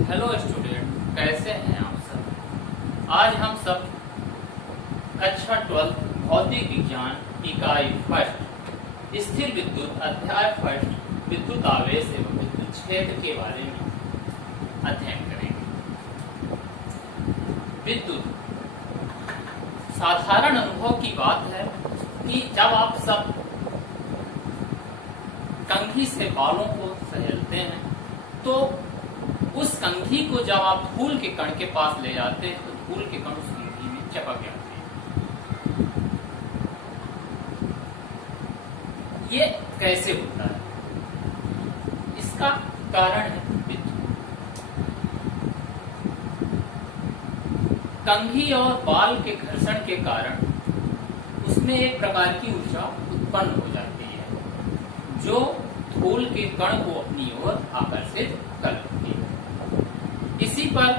Hello student, कैसे हैं आप सब। आज हम सब कक्षा 12 भौतिक विज्ञान इकाई फर्स्ट स्थिर विद्युत अध्याय फर्स्ट विद्युत आवेश एवं विद्युत क्षेत्र के बारे में अध्ययन करेंगे। विद्युत साधारण अनुभव की बात है कि जब आप सब कंघी से बालों को सहेलते हैं तो उस कंघी को जब आप धूल के कण के पास ले जाते हैं तो धूल के कण उस कंघी में चिपक जाते हैं। ये कैसे होता है? इसका कारण है विद्युत। कंघी और बाल के घर्षण के कारण उसमें एक प्रकार की ऊर्जा उत्पन्न हो जाती है जो धूल के कण को अपनी ओर आकर्षित करती है। इसी पर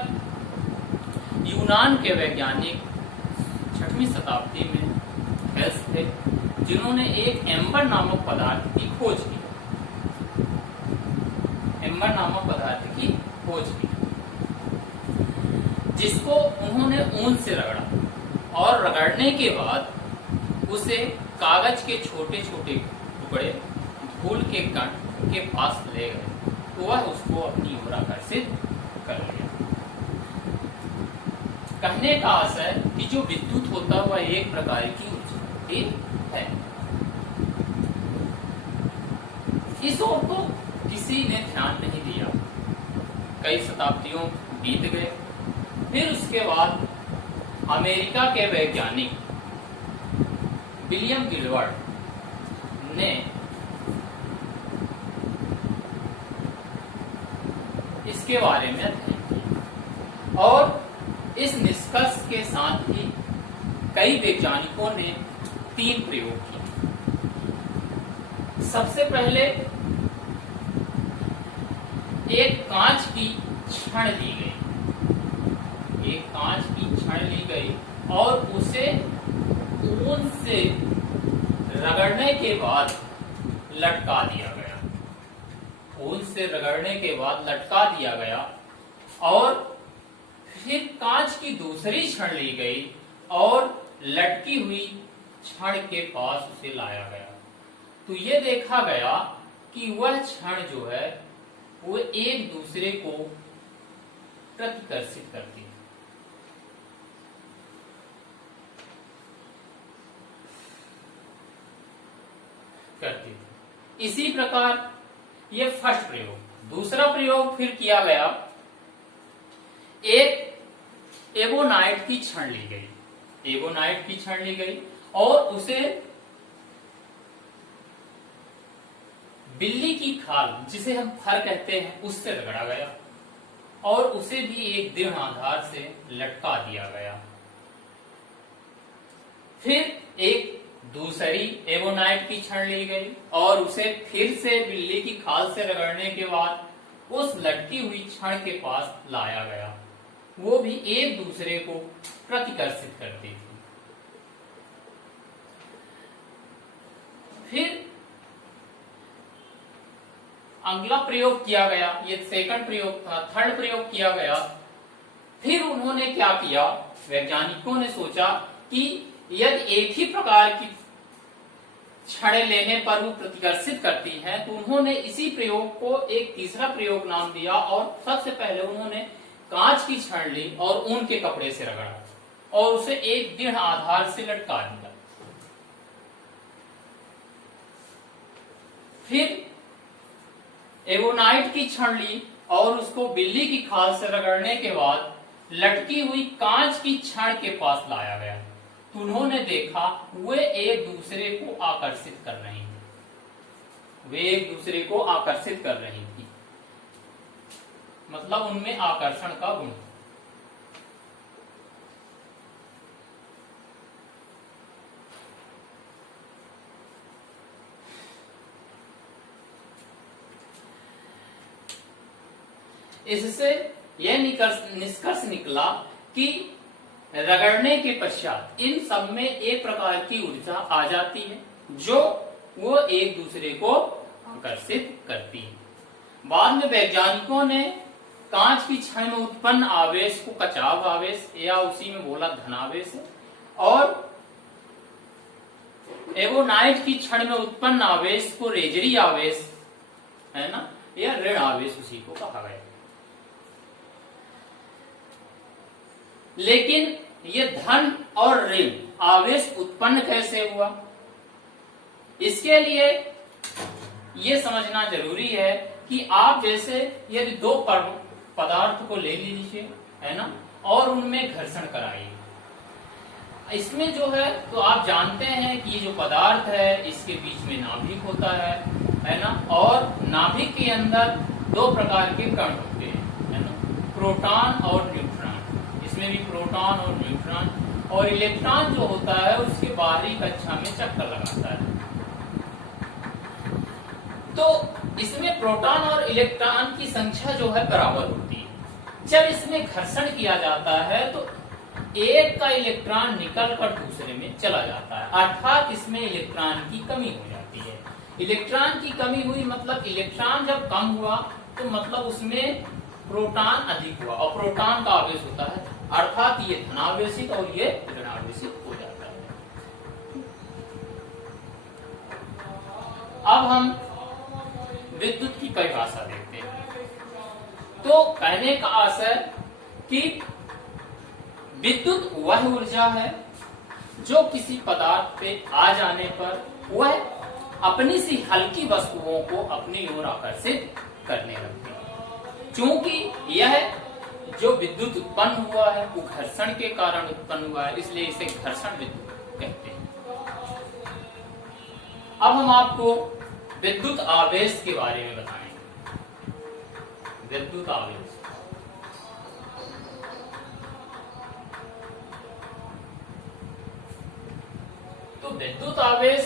यूनान के वैज्ञानिक 6वीं शताब्दी में थेल्स थे जिन्होंने एक एम्बर नामक पदार्थ की खोज की। एम्बर नामक पदार्थ की खोज की जिसको उन्होंने ऊन से रगड़ा और रगड़ने के बाद उसे कागज के छोटे छोटे टुकड़े धूल के कण के पास ले गए तो वह उसको अपनी ओर आकर्षित कर लिया। कहने का आशय कि जो विद्युत होता है वह एक प्रकार की ऊर्जा है। इस ओर तो किसी ने ध्यान नहीं दिया। कई शताब्दियों बीत गए। फिर उसके बाद अमेरिका के वैज्ञानिक विलियम गिलबर्ट ने इसके बारे में अध्ययन किया और इस निष्कर्ष के साथ ही कई वैज्ञानिकों ने 3 प्रयोग किए। सबसे पहले एक कांच की छड़ ली गई। एक कांच की छड़ ली गई और उसे ऊन से रगड़ने के बाद लटका दिया गया। ऊन से रगड़ने के बाद लटका दिया गया और फिर कांच की दूसरी छड़ ली गई और लटकी हुई छड़ के पास उसे लाया गया तो ये देखा गया कि वह छड़ जो है वो एक दूसरे को प्रतिकर्षित करती थी। इसी प्रकार ये फर्स्ट प्रयोग। दूसरा प्रयोग फिर किया गया। एक एवोनाइट की छड़ ली गई। एवोनाइट की छड़ ली गई और उसे बिल्ली की खाल जिसे हम फर कहते हैं उससे रगड़ा गया और उसे भी एक दृढ़ आधार से लटका दिया गया। फिर एक दूसरी एवोनाइट की छड़ ली गई और उसे फिर से बिल्ली की खाल से रगड़ने के बाद उस लटकी हुई छड़ के पास लाया गया। वो भी एक दूसरे को प्रतिकर्षित करती थी। फिर अगला प्रयोग किया गया। ये सेकंड प्रयोग था। थर्ड प्रयोग किया गया। फिर उन्होंने क्या किया? वैज्ञानिकों ने सोचा कि यदि एक ही प्रकार की छड़ें लेने पर वो प्रतिकर्षित करती हैं तो उन्होंने इसी प्रयोग को एक तीसरा प्रयोग नाम दिया और सबसे पहले उन्होंने कांच की छड़ ली और ऊन के कपड़े से रगड़ा और उसे एक दृढ़ आधार से लटका दिया। फिर एवोनाइट की छड़ ली और उसको बिल्ली की खाल से रगड़ने के बाद लटकी हुई कांच की छड़ के पास लाया गया तो उन्होंने देखा वे एक दूसरे को आकर्षित कर रही थी। वे एक दूसरे को आकर्षित कर रही थी, मतलब उनमें आकर्षण का गुण। इससे यह निष्कर्ष निकला कि रगड़ने के पश्चात इन सब में एक प्रकार की ऊर्जा आ जाती है जो वो एक दूसरे को आकर्षित करती है। बाद में वैज्ञानिकों ने कांच की क्षण में उत्पन्न आवेश को कचाव आवेश या उसी में बोला धनावेश है, और एवोनाइट की क्षण में उत्पन्न आवेश को रेजरी आवेश है ना, या ऋण आवेश उसी को कहा गया। लेकिन ये धन और ऋण आवेश उत्पन्न कैसे हुआ, इसके लिए ये समझना जरूरी है कि आप जैसे यदि दो पदार्थ को ले लीजिए है ना, और उनमें घर्षण कराइए। इसमें जो है तो आप जानते हैं कि ये जो पदार्थ है इसके बीच में नाभिक होता है ना, और नाभिक के अंदर दो प्रकार के कण होते हैं है ना, प्रोटॉन और न्यूट्रॉन। इसमें भी प्रोटॉन और न्यूट्रॉन, और इलेक्ट्रॉन जो होता है उसके बाहरी कक्षा में चक्कर लगाता है। तो इसमें प्रोटॉन और इलेक्ट्रॉन की संख्या जो है बराबर होती है। जब इसमें घर्षण किया जाता है तो एक का इलेक्ट्रॉन निकलकर दूसरे में चला जाता है, अर्थात इसमें इलेक्ट्रॉन की कमी हो जाती है। इलेक्ट्रॉन की कमी हुई मतलब इलेक्ट्रॉन जब कम हुआ तो मतलब उसमें प्रोटॉन अधिक हुआ, और प्रोटॉन का आवेश होता है, अर्थात ये धनावेशित और ये ऋणावेशित हो जाता है। अब हम विद्युत की परिभाषा देखते हैं। तो कहने का आशय कि विद्युत वह ऊर्जा है जो किसी पदार्थ पे आ जाने पर वह अपनी सी हल्की वस्तुओं को अपनी ओर आकर्षित करने लगती है। चूंकि यह जो विद्युत उत्पन्न हुआ है वो घर्षण के कारण उत्पन्न हुआ है, इसलिए इसे घर्षण विद्युत कहते हैं। अब हम आपको विद्युत आवेश के बारे में बताएंगे। विद्युत आवेश तो विद्युत आवेश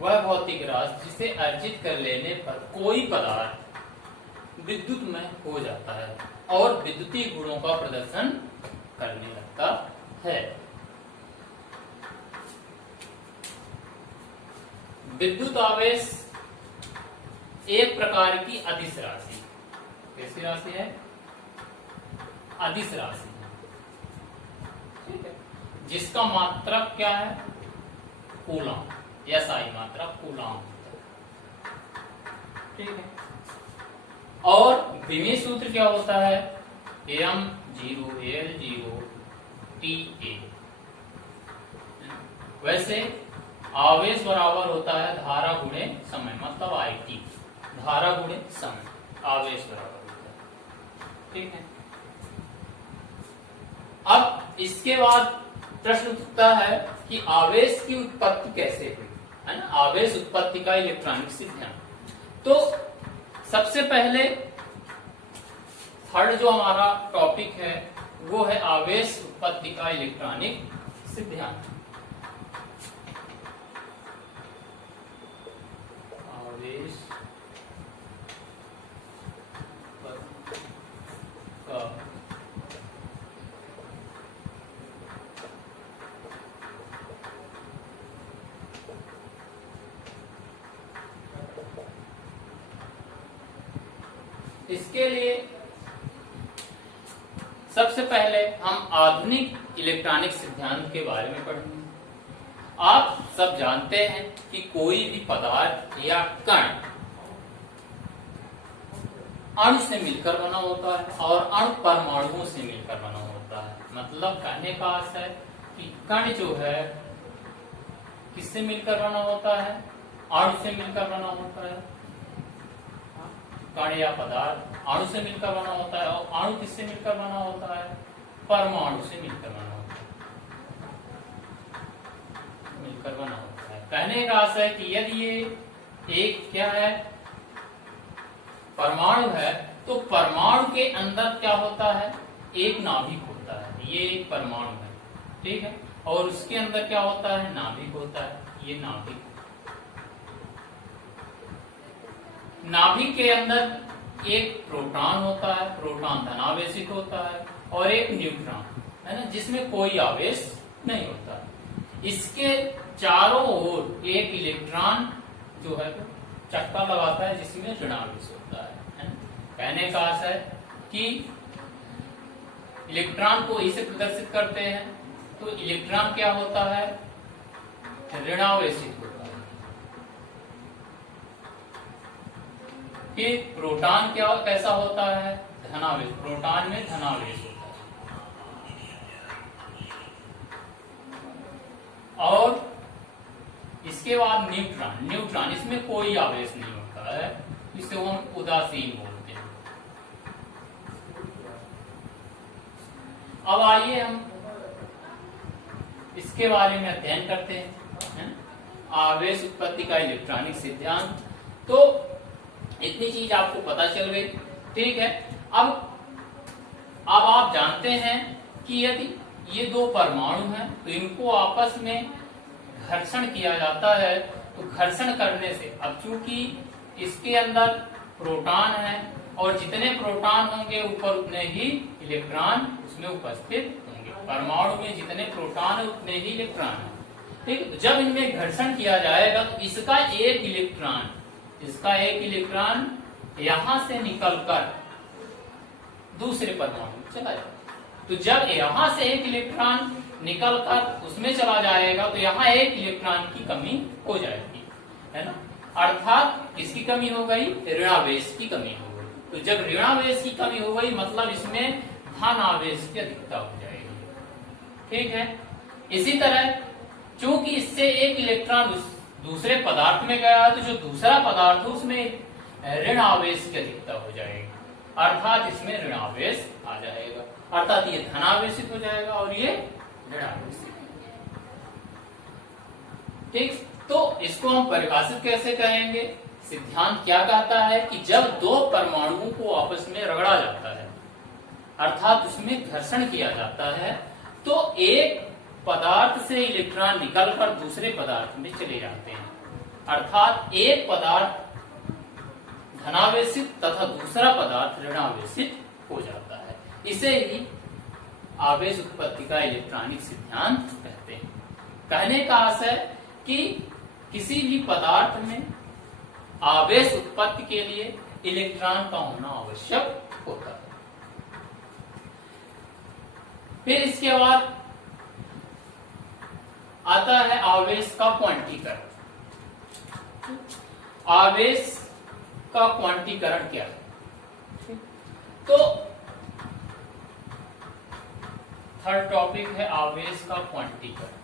वह भौतिक राशि जिसे अर्जित कर लेने पर कोई पदार्थ विद्युतमय हो जाता है और विद्युतीय गुणों का प्रदर्शन करने लगता है। विद्युत आवेश एक प्रकार की अदिश राशि, कैसी राशि है? अदिश राशि, ठीक है, जिसका मात्रक क्या है? कूलम, SI मात्रक कूलम, ठीक है। और विमीय सूत्र क्या होता है? M0L0TA। वैसे आवेश बराबर होता है धारा गुणे समय, मतलब IT, धारा गुणे समय, आवेश बराबर होता है, ठीक है। अब इसके बाद प्रश्न उठता है कि आवेश की उत्पत्ति कैसे हुई, है ना, आवेश उत्पत्ति का इलेक्ट्रॉनिक सिद्धांत। तो सबसे पहले थर्ड जो हमारा टॉपिक है वो है आवेश उत्पत्ति का इलेक्ट्रॉनिक सिद्धांत। आवेश का इसके लिए सबसे पहले हम आधुनिक इलेक्ट्रॉनिक सिद्धांत के बारे में पढ़ेंगे। आप सब जानते हैं कि कोई भी पदार्थ या कण अणु से मिलकर बना होता है और अणु परमाणुओं से मिलकर बना होता है। मतलब कहने का आशय है कि कण जो है किससे मिलकर बना होता है? अणु से मिलकर बना होता है। कण या पदार्थ अणु से मिलकर बना होता है, और अणु किससे मिलकर बना होता है? परमाणु से मिलकर बना होता है, मिलकर बना होता है। कहने का आशय है कि यदि ये एक क्या है? परमाणु है, तो परमाणु के अंदर क्या होता है? एक नाभिक होता है। ये एक परमाणु है, ठीक है, और उसके अंदर क्या होता है? नाभिक होता है। ये नाभिक, नाभिक के अंदर एक प्रोटॉन होता है, प्रोटॉन धनावेशित होता है, और एक न्यूट्रॉन, है ना, जिसमें कोई आवेश नहीं होता। इसके चारों ओर एक इलेक्ट्रॉन जो है चक्का लगाता है जिसमें ऋणावेश होता है। कहने का आशय है कि इलेक्ट्रॉन को इसे प्रदर्शित करते हैं, तो इलेक्ट्रॉन क्या होता है, ऋणावेशित होता है। फिर प्रोटॉन क्या कैसा होता है, धनावेश, प्रोटॉन में धनावेश होता है। और इसके बाद न्यूट्रॉन, न्यूट्रॉन इसमें कोई आवेश नहीं होता है, इसे हम उदासीन बोलते हैं। अब आइए हम इसके बारे में अध्ययन करते हैं, आवेश उत्पत्ति का इलेक्ट्रॉनिक सिद्धांत। तो इतनी चीज आपको पता चल गई, ठीक है। अब आप जानते हैं कि यदि ये दो परमाणु हैं तो इनको आपस में घर्षण किया जाता है, तो घर्षण करने से, अब चूंकि इसके अंदर प्रोटॉन है और जितने प्रोटॉन होंगे ऊपर उतने ही इलेक्ट्रॉन उसमें उपस्थित होंगे। परमाणु में जितने प्रोटॉन है उतने ही इलेक्ट्रॉन है, ठीक। जब इनमें घर्षण किया जाएगा तो इसका एक इलेक्ट्रॉन यहां से निकलकर दूसरे परमाणु में चला जाएगा। तो जब यहां से एक इलेक्ट्रॉन निकलकर उसमें चला जाएगा तो यहाँ एक इलेक्ट्रॉन की कमी हो जाएगी, है ना। अर्थात किसकी कमी हो गई, ऋणावेश की कमी हो गई। तो जब ऋणावेश की कमी हो गई मतलब इसमें धन आवेश की अधिकता हो जाएगी, ठीक है। इसी तरह चूंकि इससे एक इलेक्ट्रॉन दूसरे पदार्थ में गया तो जो दूसरा पदार्थ है उसमें ऋण आवेश की अधिकता हो जाएगी, अर्थात इसमें ऋणावेश आ जाएगा, अर्थात ये धनावेशित हो जाएगा और ये ऋणावेशित, ठीक। तो इसको हम परिभाषित कैसे करेंगे, सिद्धांत क्या कहता है कि जब दो परमाणुओं को आपस में रगड़ा जाता है, अर्थात उसमें घर्षण किया जाता है, तो एक पदार्थ से इलेक्ट्रॉन निकलकर दूसरे पदार्थ में चले जाते हैं, अर्थात एक पदार्थ धनावेशित तथा दूसरा पदार्थ ऋणावेशित हो जाता है। इसे ही आवेश उत्पत्ति का इलेक्ट्रॉनिक सिद्धांत कहते हैं। कहने का आशय कि किसी भी पदार्थ में आवेश उत्पत्ति के लिए इलेक्ट्रॉन का होना आवश्यक होता है। फिर इसके बाद आता है आवेश का क्वांटीकरण। आवेश का क्वांटीकरण क्या है, तो थर्ड टॉपिक है आवेश का क्वांटीकरण।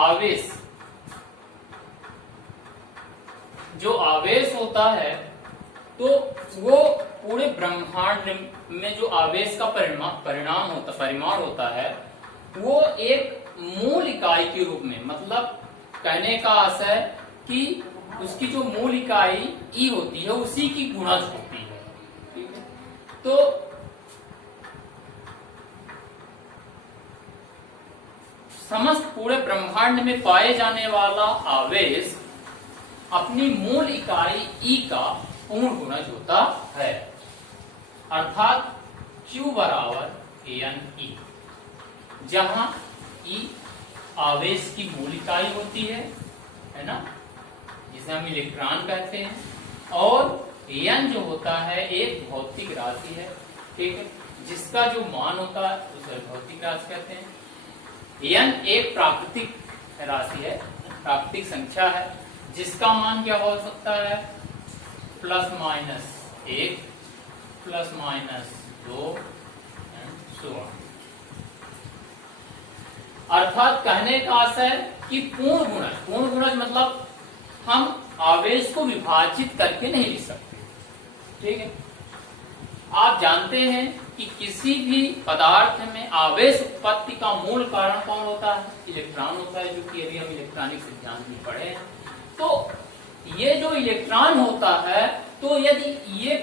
आवेश, जो आवेश होता है तो वो पूरे ब्रह्मांड में जो आवेश का परिमाण होता है वो एक मूल इकाई के रूप में, मतलब कहने का आशय है कि उसकी जो मूल इकाई ई होती है उसी की गुणज होती है, ठीक है। तो समस्त पूरे ब्रह्मांड में पाए जाने वाला आवेश अपनी मूल इकाई ई का पूर्ण गुणज होता है, अर्थात Q बराबर N E, जहां E आवेश की मूल इकाई होती है ना, जिसे हम इलेक्ट्रॉन कहते हैं, और N जो होता है एक भौतिक राशि है, ठीक है, जिसका जो मान होता है उसे भौतिक राशि कहते हैं। N एक प्राकृतिक राशि है, प्राकृतिक संख्या है, जिसका मान क्या हो सकता है, +- 1 +-2 so on। अर्थात कहने का आशय कि पूर्ण गुणज मतलब हम आवेश को विभाजित करके नहीं लिख सकते, ठीक है। आप जानते हैं कि किसी भी पदार्थ में आवेश उत्पत्ति का मूल कारण कौन होता है, इलेक्ट्रॉन होता है, जो कि अभी हम इलेक्ट्रॉनिक सिद्धांत में पढ़े हैं। तो ये जो इलेक्ट्रॉन होता है, तो यदि ये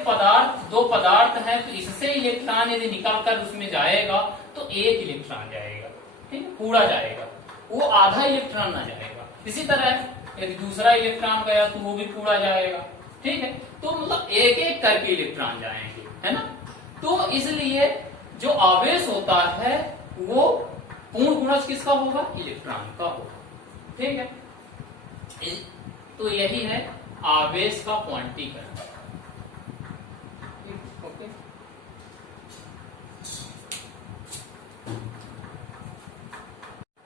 दो पदार्थ हैं तो इससे इलेक्ट्रॉन यदि निकलकर उसमें जाएगा तो एक इलेक्ट्रॉन जाएगा, ठीक है, पूरा जाएगा, वो आधा इलेक्ट्रॉन ना जाएगा। इसी तरह यदि दूसरा इलेक्ट्रॉन गया तो वो भी पूरा जाएगा, ठीक है, तो मतलब एक एक करके इलेक्ट्रॉन जाएंगे, है ना। तो इसलिए जो आवेश होता है वो पूर्ण गुणज किसका होगा, इलेक्ट्रॉन का होगा, ठीक है। तो यही है आवेश का क्वांटीकरण। ओके,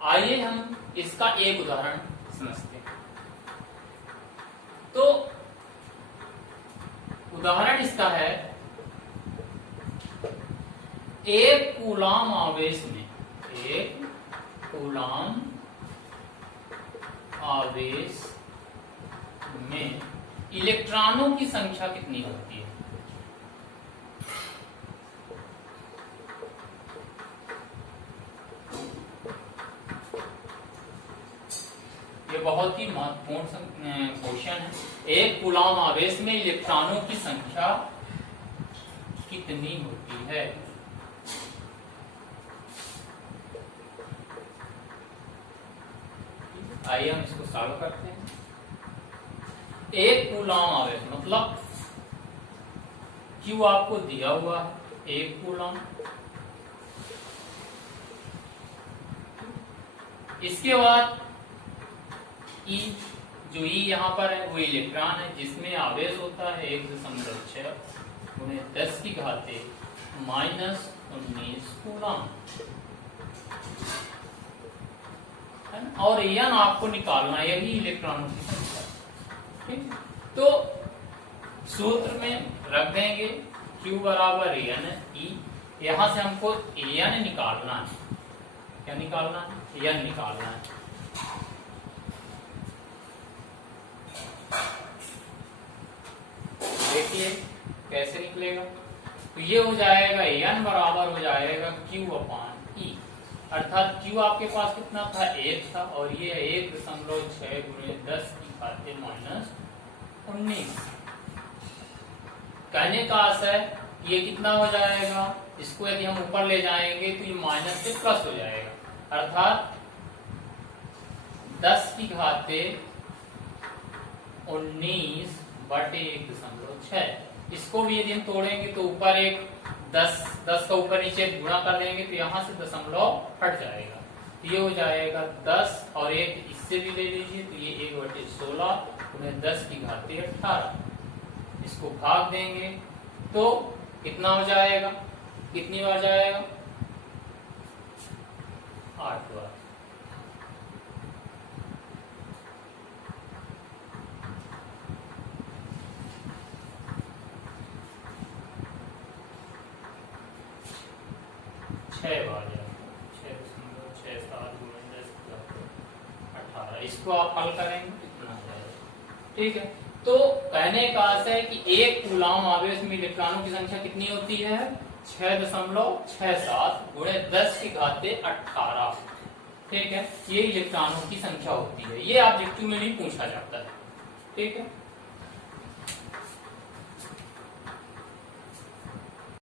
आइए हम इसका एक उदाहरण समझते हैं। तो उदाहरण इसका है, एक कूलाम आवेश में, एक कूलाम आवेश में इलेक्ट्रॉनों की संख्या कितनी होती है। ये बहुत ही महत्वपूर्ण क्वेश्चन है। एक कूलाम आवेश में इलेक्ट्रॉनों की संख्या कितनी होती है। आइए हम इसको सॉल्व करते हैं। एक कूलाम आवेश मतलब Q आपको दिया हुआ है, एक कूलाम, इसके बाद E, जो E यहाँ पर है वो इलेक्ट्रॉन है जिसमें आवेश होता है 1.6 उन्हें 10 की घाते -19 कूलाम, और N आपको निकालना, यही इलेक्ट्रॉनों की संख्या, ठीक। तो सूत्र में रख देंगे Q बराबर N E, यहां से हमको N निकालना है। क्या निकालना है, N निकालना है। देखिए कैसे निकलेगा, तो ये हो जाएगा N बराबर हो जाएगा Q/E, अर्थात Q आपके पास कितना था, 1 था, और ये 1.6 गुणे 10 की घाते -19। कहने का आशय ये कितना हो जाएगा, इसको यदि हम ऊपर ले जाएंगे तो ये माइनस से प्लस हो जाएगा, अर्थात 10 की घाते 19 बटे 1.6। इसको भी यदि हम तोड़ेंगे तो ऊपर एक 10 का ऊपर नीचे गुणा कर लेंगे तो यहाँ से दशमलव हट जाएगा, तो ये हो जाएगा 10, और एक इससे भी ले लीजिए तो ये 1/16 उन्हें 10 की घाते 18। इसको भाग देंगे तो कितना हो जाएगा, कितनी बार जाएगा, 8 बार। इसको आप हल करेंगे कितना हो जाएगा, ठीक है। तो कहने का आशय है कि एक कूलाम आवेश में इलेक्ट्रॉनों की संख्या कितनी होती है, 6.67 गुणे 10 की घाते 18, ठीक है। ये इलेक्ट्रॉनों की संख्या होती है, ये ऑब्जेक्टिव में नहीं पूछा जाता है, ठीक है।